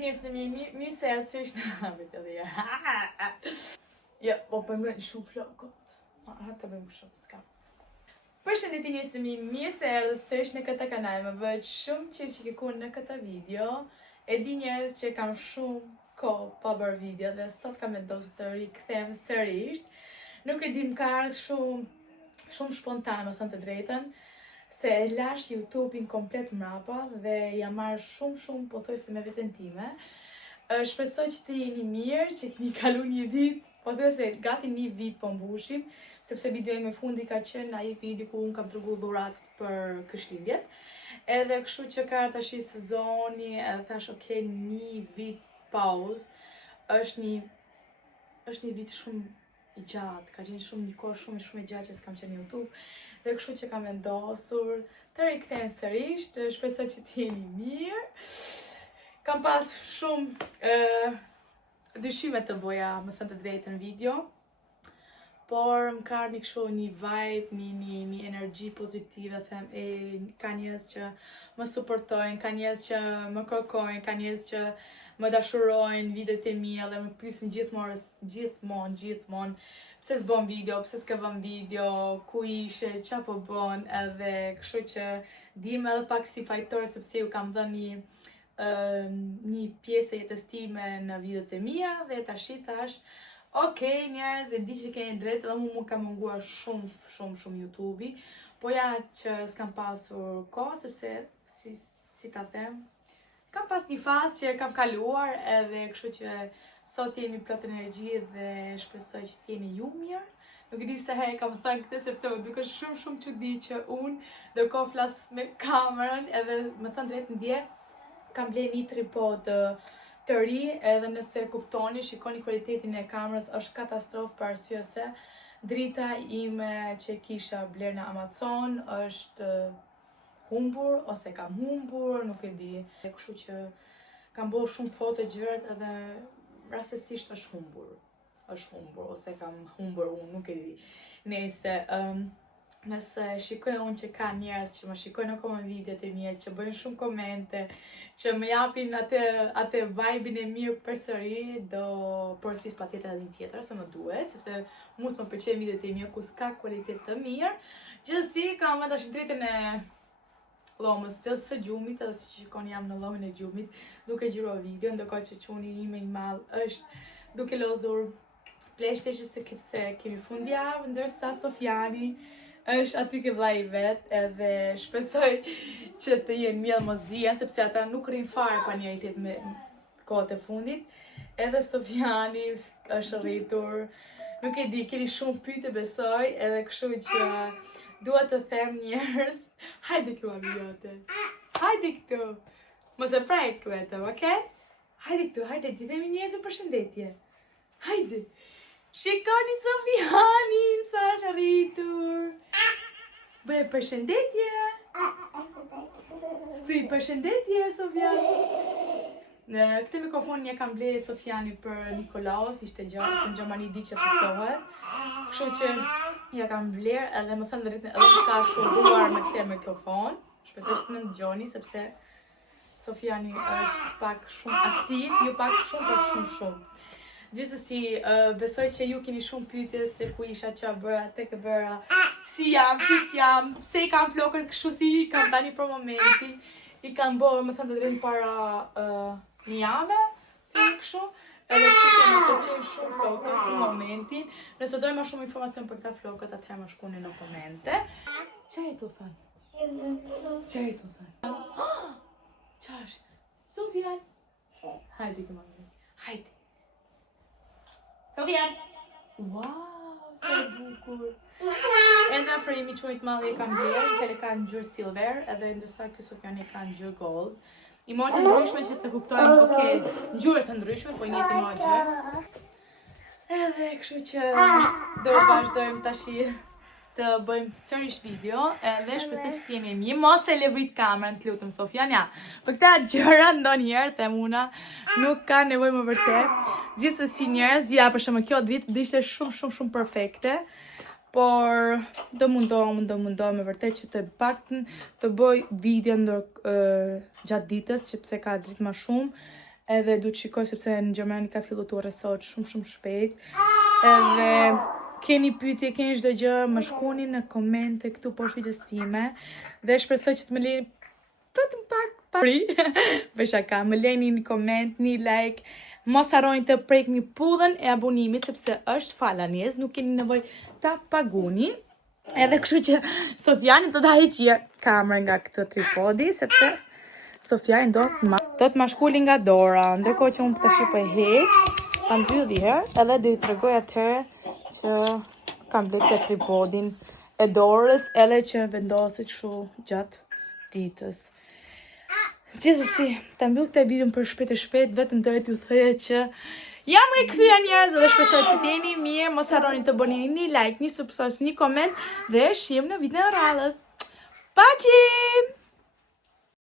njërës në mirë se arsysh në habit edhe ja. Jo, po përmën shumë flokot. Ha të bëjmë shumë, s'ka. Përshëndetje njërës në mirë se ardhësësh në këta kanal. Më bëhet shumë që kikun në këta video. E di njërës që kam shumë kohë pa bërë video dhe sot kam vendosur të rikëthem sërisht. Nuk e di më ka ardhur shumë spontan, më thënë të drejtën, se e lash YouTube-in komplet mrapa dhe jam marrë shumë po thoj se me veten time. Shpresoj që të jeni mirë, që keni kalu një vit, po thoj se gati një vit po mbushim, sepse videoja me fundi ka qenë ai video ku unë kam treguar dhuratë për Krishtlindjet. Edhe kështu që ka ardhur tash sezoni, edhe thash ok, një vit pauzë. Është një vit shumë i gjatë, ka qenë një kohë shumë e gjatë që s'kam qenë në YouTube. Dhe kështu që kam vendosur të rikthem sërish, shpresoj që të jeni mirë. Kam pas shumë dyshyme të boja, më thënë të drejtën video, por më ka ardhur kështu një vibe, një energji pozitive, them, ka njerëz që më suportojnë, ka njerëz që më kërkojnë, ka njerëz që më dashurojnë videot e mia dhe më pyesin gjithmonë, pse s'bën video, pse s'ke bën video, ku ishe, ç'a po bën, edhe kështu që dim edhe pak si fajtor sepse ju kam dhënë një pjesë e jetës time në videot e mia dhe tash thash, ok njerëz, e di që keni drejt, edhe mu ka munguar shumë YouTube-i, po ja që s'kam pasur kohë sepse si ta them, kam pas një fazë që kam kaluar edhe kështu që sot jemi plot energji dhe shpresoj që t'jeni ju mirë. Nuk e di se herë kam thënë këtë sepse më duket shumë çudi që unë ndërkohë flas me kamerën edhe më thënë drejt ndje kam bler një tripod të ri edhe nëse kuptoni, shikoni cilëtetin e kamerës, është katastrofë për arsye se drita ime që kisha bler në Amazon është humbur ose kam humbur, nuk e di. Kështu që kam bërë shumë foto gjërat edhe rastësisht është humbur ose kam humbur unë, nuk e di. Nëse nëse shikoj unë që ka njerëz që më shikojnë akoma videot e mia, që bëjnë shumë komente, që më japin atë vibe-in e mirë përsëri, do porsis patjetër edhe një tjetër se më duhet, sepse mua s'më pëlqejnë videot e mia ku s'ka cilëtet të mirë. Gjithsesi kam edhe tash dritën e llomës së gjumit, edhe si shikoni jam në llomin e gjumit, duke gjiruar video, ndërkohë që çuni ime i madh është duke lozur PlayStation sepse kemi fundjavë, ndërsa Sofiani është aty ke vllai i vet, edhe shpresoj që të jenë mirë mozia, sepse ata nuk rrin fare pa njëri tjetrin me kohët e fundit. Edhe Sofiani është rritur, nuk e di, keni shumë pyetje besoj, edhe kështu që dua të them njerëz, hajde këtu amijote. Hajde këtu. Mos e prek vetëm, okay? Hajde këtu, hajde, ti themi njerëz përshëndetje. Hajde. Shikoni Sofianin, sa është rritur. Bëj përshëndetje. Thuj përshëndetje, Sofian. Në këtë mikrofonin e kam bler Sofiani për Nikolaos, ishte gjatë, në Gjermani di që festohet. Kështu që ja kam bler edhe më thënë drejtën edhe ka shurbuar me këtë mikrofon. Shpresoj që më dëgjoni sepse Sofiani është pak shumë aktiv, jo pak shumë, por shumë. Gjithsesi, besoj që ju keni shumë pyetje se ku isha, ç'a bëra, tek e bëra, si jam, pse i kam flokët kështu, si i kam tani për momentin. I kam bërë, më thënë të drejtën para një jave, si kështu, edhe kështu që më pëlqejnë shumë flokët për momentin. Nëse dojmë ma shumë informacion për këta flokët, atëherë më shkruani në komente. Çfarë të thënë? Qa është? Sofian? Hajde këma më, hajde. Sofian! Wow, sa bukur! Enda frame i quajt madhe e kam bler, këtë ka në ngjyrë silver, edhe ndërsa ky Sofian e ka në ngjyrë gold. I mori të ndryshme që të kuptojmë, ok, ngjyrë të ndryshme, po njëti mogjë. Edhe kështu që do vazhdojmë tash të bëjmë sërish video, edhe shpresoj që t'jeni mirë. Mos e lëvrit kamerën, të lutem Sofian, ja. Për këta gjëra ndonjëherë them una, nuk ka nevojë më vërtet. Gjithsesi njerëz, ja për shembull kjo dritë do ishte shumë perfekte, por do mundohem me vërtet që të paktën të bëj video gjatë ditës, sepse ka dritë më shumë, edhe du të shikoj sepse në Gjermani ka fillu të rresot shumë shpejt. Edhe keni pyetje, keni çdo gjë, më shkruani në komente këtu poshtë videos time dhe shpresoj që të më lejni vetëm pak për shaka, më lejni një koment, një like, mos harroni të prekni pullën e abonimit sepse është falanjes, nuk keni nevojë ta paguni. Edhe kështu që Sofiani do ta heqë kamerën nga këtë tripodi sepse Sofiani do të ma shkulli nga dora, ndërkohë që unë tash po e heq, kam mbylli herë, edhe do t'i tregoj atëherë që kam bler këtë tripodin e dorës, edhe që vendoset kështu gjatë ditës. Gjithsesi, ta mbyll këtë video për shpejt, vetëm doja t'ju thoja që jam rikthyer njerëz dhe shpresoj të jeni mirë, mos harroni të bëni një like, një subscribe, një koment dhe shihem në videon e radhës. Paqim!